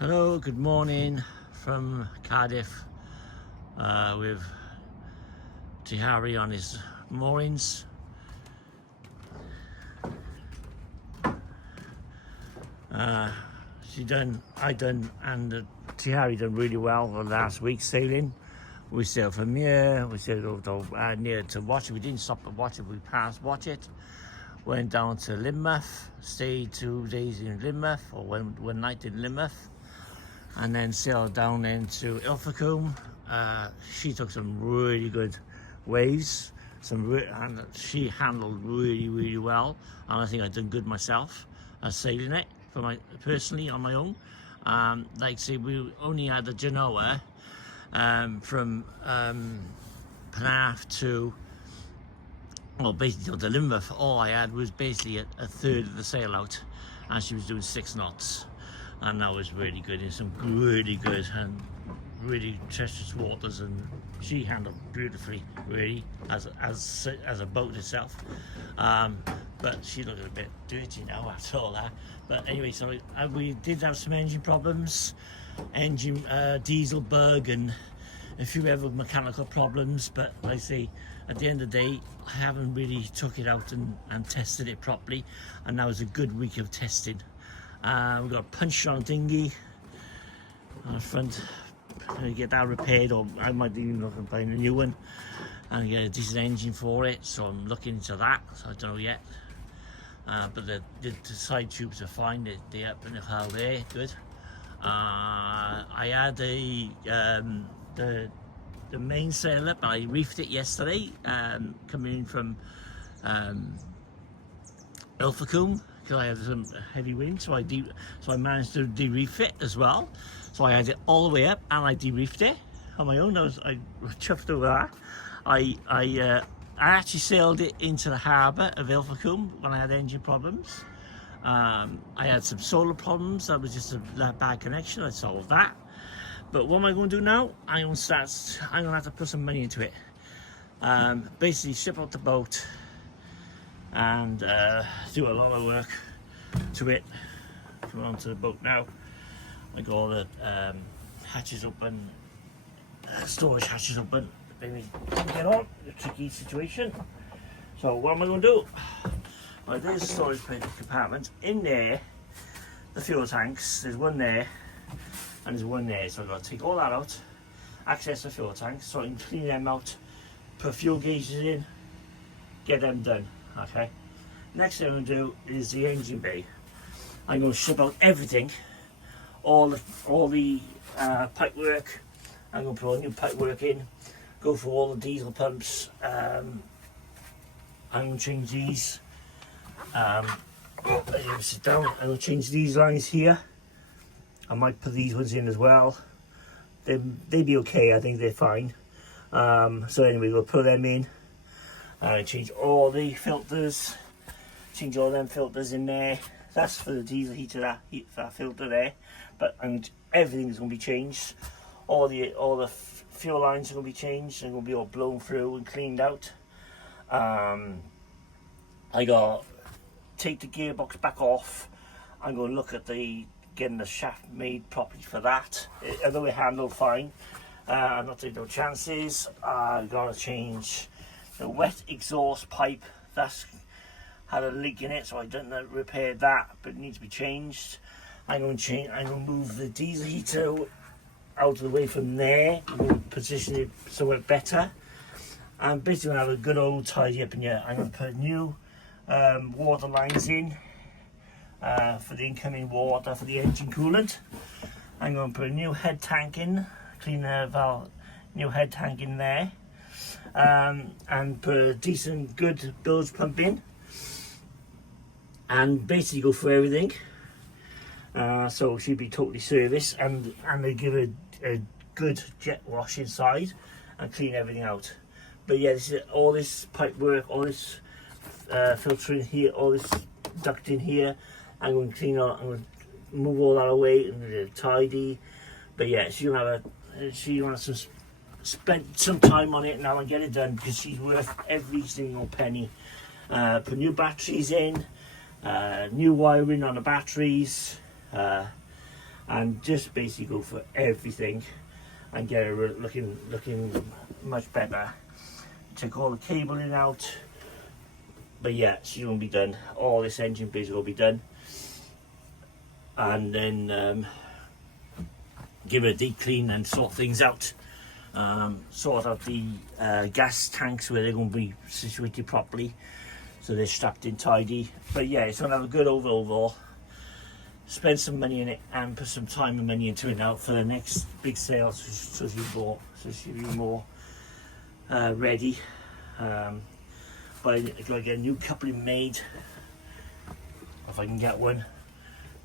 Hello, good morning from Cardiff with TIARRI on his moorings. I done, and TIARRI done really well the last week sailing. We sailed from here, we sailed over near to Watch It. We didn't stop at Watch It, we passed Watch It. Went down to Lynmouth, stayed 2 days in Lynmouth, or one night in Lynmouth. And then sailed down into Ilfracombe. She took some really good waves, and she handled really well. And I think I done good myself sailing it personally on my own. Like say, we only had a Genoa from Penarth to, well, basically to Lynmouth. All I had was basically a third of the sail out, and she was doing 6 knots. And that was really good, in some really good and really treacherous waters, and she handled beautifully, really, as a boat itself. But she looked a bit dirty now after all that. But anyway, so we did have some engine problems, diesel bug, and a few other mechanical problems. But like I say, at the end of the day, I haven't really took it out and tested it properly, and that was a good week of testing. We've got a punch on dinghy on the front. I'm going to get that repaired, or I might even look at buying a new one and get a decent engine for it, so I'm looking into that. So I don't know yet, but the side tubes are fine. They're up and they're there, good. I had the main sail up. I reefed it yesterday, coming in from Ilfracombe, because I had some heavy wind, so I managed to de-reef it as well. So I had it all the way up, and I de-reefed it on my own. I chuffed over that. I actually sailed it into the harbour of Ilfracombe when I had engine problems. I had some solar problems. That was just a bad connection. I solved that. But what am I going to do now? I'm going to have to put some money into it. Basically, ship out the boat and do a lot of work to it. Come on to the boat now. I got all the hatches open, storage hatches open. Maybe get on, a tricky situation. So what am I going to do? Well, there's a storage compartment. In there, the fuel tanks, there's one there and there's one there. So I've got to take all that out, access the fuel tanks so I can clean them out, put fuel gauges in, get them done. Okay. Next thing I'm going to do is the engine bay. I'm going to ship out everything, all the pipe work. I'm going to put all new pipe work in, go for all the diesel pumps. I'm going to change these. As you can sit down, I'm going to change these lines here. I might put these ones in as well. They'd be okay, I think they're fine. So anyway, we'll put them in. Change all the filters, change all them filters in there. That's for the diesel heater, that filter there. But everything's going to be changed. All the fuel lines are going to be changed and going to be all blown through and cleaned out. I got to take the gearbox back off. I'm going to look at getting the shaft made properly for that. Although it handled fine, I'm not taking no chances. I've got to change the wet exhaust pipe. That's had a leak in it, so I didn't repair that, but it needs to be changed. I'm going to move the diesel heater out of the way from there. I'm going to position it so it's better. I'm basically going to have a good old tidy up in here. I'm going to put new water lines in for the incoming water for the engine coolant. I'm going to put a new head tank in, clean the new head tank in there. And put a decent, good bilge pump in, and basically go for everything. So it should be totally serviced, and they give a good jet wash inside and clean everything out. But yeah, all this pipe work, all this filtering here, all this duct in here. I'm going to clean out. I'm going to move all that away and tidy. But yeah, she's gonna have spent some time on it now and get it done, because she's worth every single penny. Put new batteries in, new wiring on the batteries, and just basically go for everything and get it looking much better. Take all the cabling out, but yeah, she won't be done. All this engine base will be done, and then give it a deep clean and sort things out. Sort out the gas tanks where they're going to be situated properly, so they're strapped in tidy. But yeah, it's going to have a good overall. Spend some money in it and put some time and money into it now for the next big sale, so she'll be more ready. But I've got to get a new coupling made, if I can get one,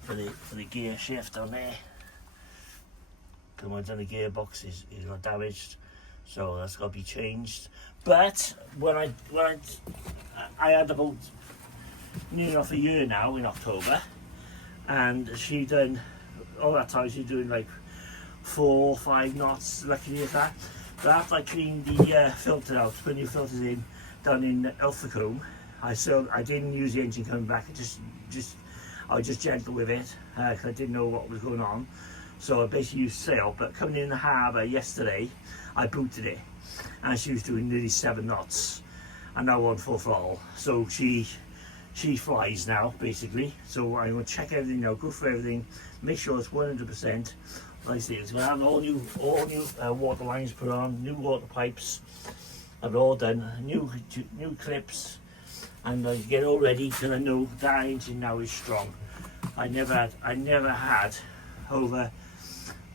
for the gear shift on there. The one's on the gearbox is got damaged, so that's got to be changed. But when I had about near enough a year now in October, and she done all that time. She's doing like 4 or 5 knots, lucky at that. But after I cleaned the filter out, put new filters in down in Ilfracombe, I didn't use the engine coming back. I was just gentle with it because I didn't know what was going on. So I basically used sail. But coming in the harbour yesterday, I booted it, and she was doing nearly 7 knots, and now on full throttle. So she flies now, basically. So I'm going to check everything now, go through everything, make sure it's 100%. Like I say, it's going to have all new water lines put on, new water pipes, I've all done, new clips, and I get all ready because I know that engine now is strong. I never had over,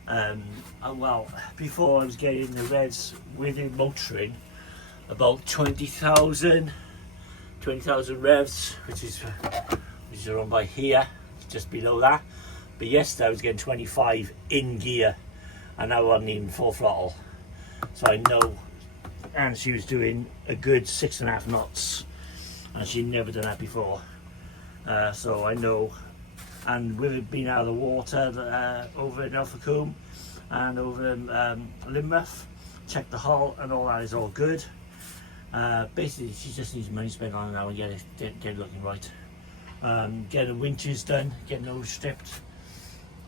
well, before I was getting the reds with it motoring, about 20,000 revs, which is around by here, just below that. But yesterday I was getting 25 in gear, and now I'm even full throttle. So I know, and she was doing a good 6.5 knots, and she'd never done that before. So I know, and with it being out of the water over in Ilfracombe and over in Lynmouth, check the hull and all that is all good. Basically, she just needs money spent on it now and get it looking right. Get the winches done, get those stripped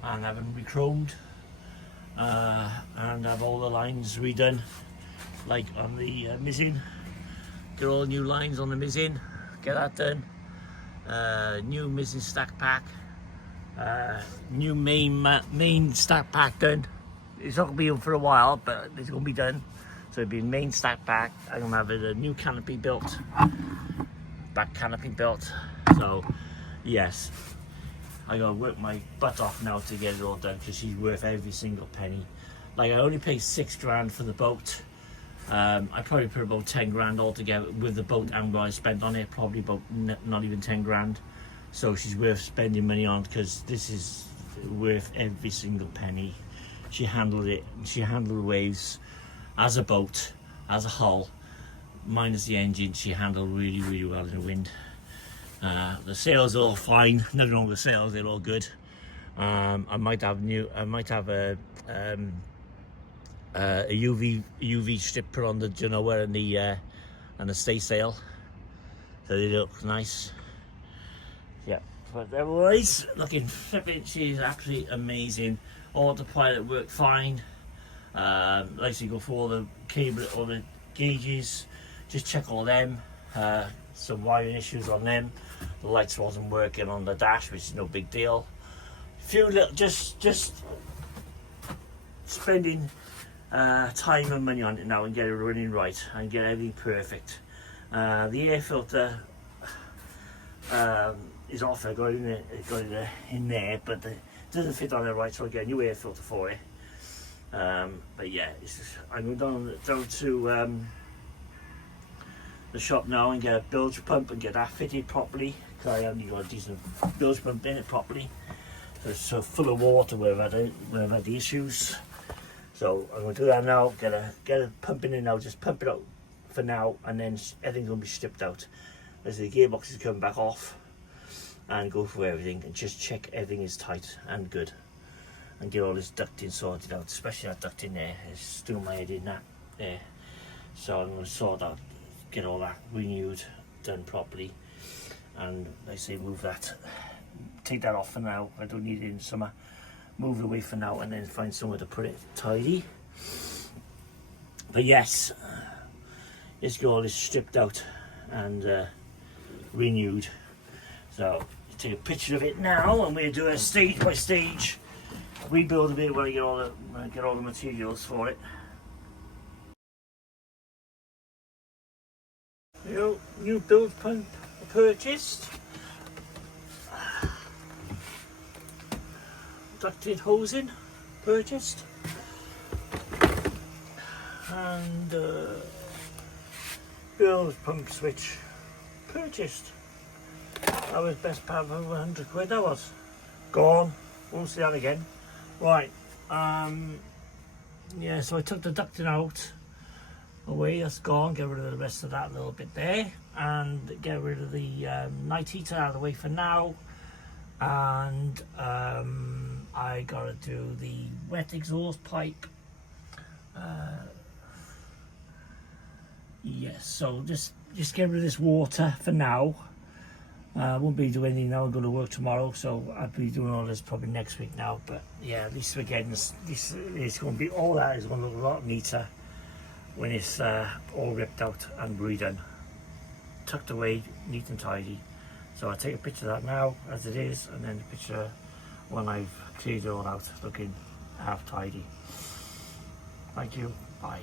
and have them re-chromed, and have all the lines redone, like on the mizzen. Get all new lines on the mizzen, get that done. New mizzen stack pack, new main stack pack done. It's not going to be on for a while, but it's going to be done. So it'll be main stack back. I'm going to have a new canopy built, back canopy built. So yes, I got to work my butt off now to get it all done, because she's worth every single penny. Like, I only paid £6 for the boat. I probably put about 10 grand altogether with the boat and what I spent on it, probably about not even 10 grand. So she's worth spending money on, because this is worth every single penny. She handled it, she handled the waves as a boat, as a hull, minus the engine. She handled really well in the wind. The sails are all fine, nothing wrong with the sails, they're all good. I might have a UV strip put on the Genoa and the staysail, so they look nice. Yeah, but otherwise, looking flipping, she's absolutely amazing. Autopilot worked fine. Like you go for all the cable, all the gauges, just check all them. Some wiring issues on them. The lights wasn't working on the dash, which is no big deal. Few little, just spending time and money on it now and get it running right and get everything perfect. The air filter is off. I got it in there, but it doesn't fit on there right, so I get a new air filter for it. But yeah, it's just, I'm going down to the shop now and get a bilge pump and get that fitted properly, because I haven't got a decent bilge pump in it properly. So it's full of water where I've had the issues. So I'm going to do that now, get a pump in now, just pump it out for now, and then everything's going to be stripped out. As the gearbox is coming back off, and go through everything and just check everything is tight and good, and get all this ducting sorted out, especially that duct in there. It's doing my head in that there. So I'm going to sort out, get all that renewed, done properly, and like I say, move that, take that off for now. I don't need it in summer, move it away for now and then find somewhere to put it tidy. But yes, this girl is stripped out and renewed. So take a picture of it now, and we'll do a stage by stage rebuild of it when I get all the materials for it. New build pump purchased. Ducted hosing purchased. And build pump switch purchased. That was best part of over 100 quid, that was. Gone. Won't see that again. Right. Yeah, so I took the ducting out. Away, that's gone. Get rid of the rest of that little bit there. And get rid of the night heater out of the way for now. And I gotta do the wet exhaust pipe. Yes, so just get rid of this water for now. I won't be doing anything now. I'm going to work tomorrow, so I'll be doing all this probably next week now. But yeah, at least we're getting this. This is going to be, all that is going to look a lot neater when it's all ripped out and redone, tucked away, neat and tidy. So I'll take a picture of that now as it is, and then a picture when I've cleared it all out, looking half tidy. Thank you. Bye.